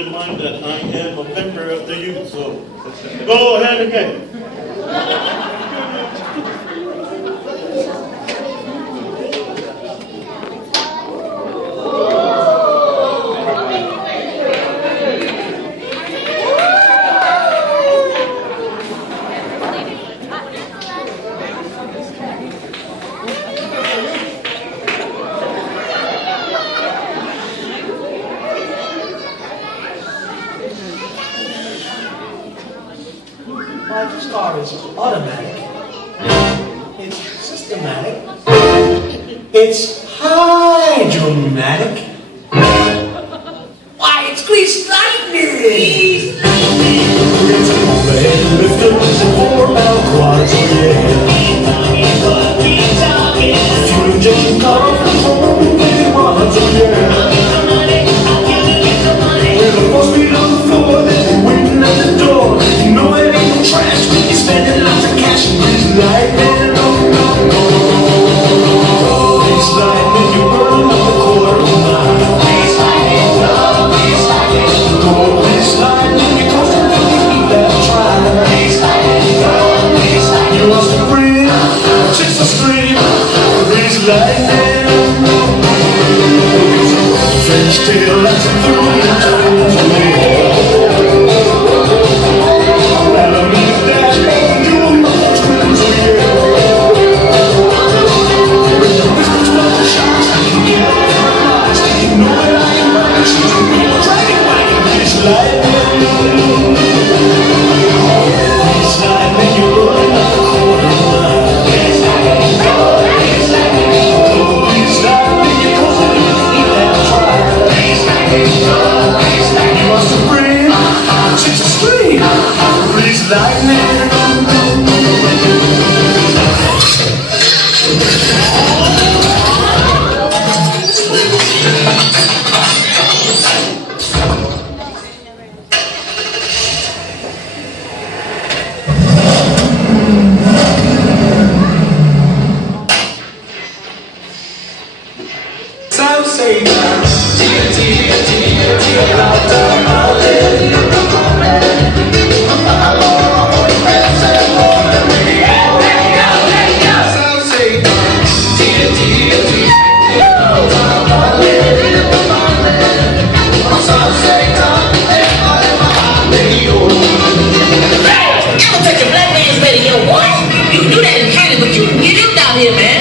in mind that I am a member of the youth, so go ahead again. My star is automatic, it's systematic, it's hydromatic. Why, it's greased lightning! Greased lightning! It's a overhead lifter, it's a 4-pound quad, so yeah. Fuel injection car from home, baby, rods, so yeah. With a 4-speed on the floor, then waiting at the door. You know it ain't no trash when you're spending lots of cash. Grease lightning, no, no, no. Grease lightning, you burn up a quarter of a mile. Grease lightning, no, grease lightning. Go grease lightning, you constantly need that trial. Grease lightning, no, grease lightning. You must have breathed, chase the stream. Grease lightning. French tail lasting through your toes. You can do that in Canada, but you do down here, man.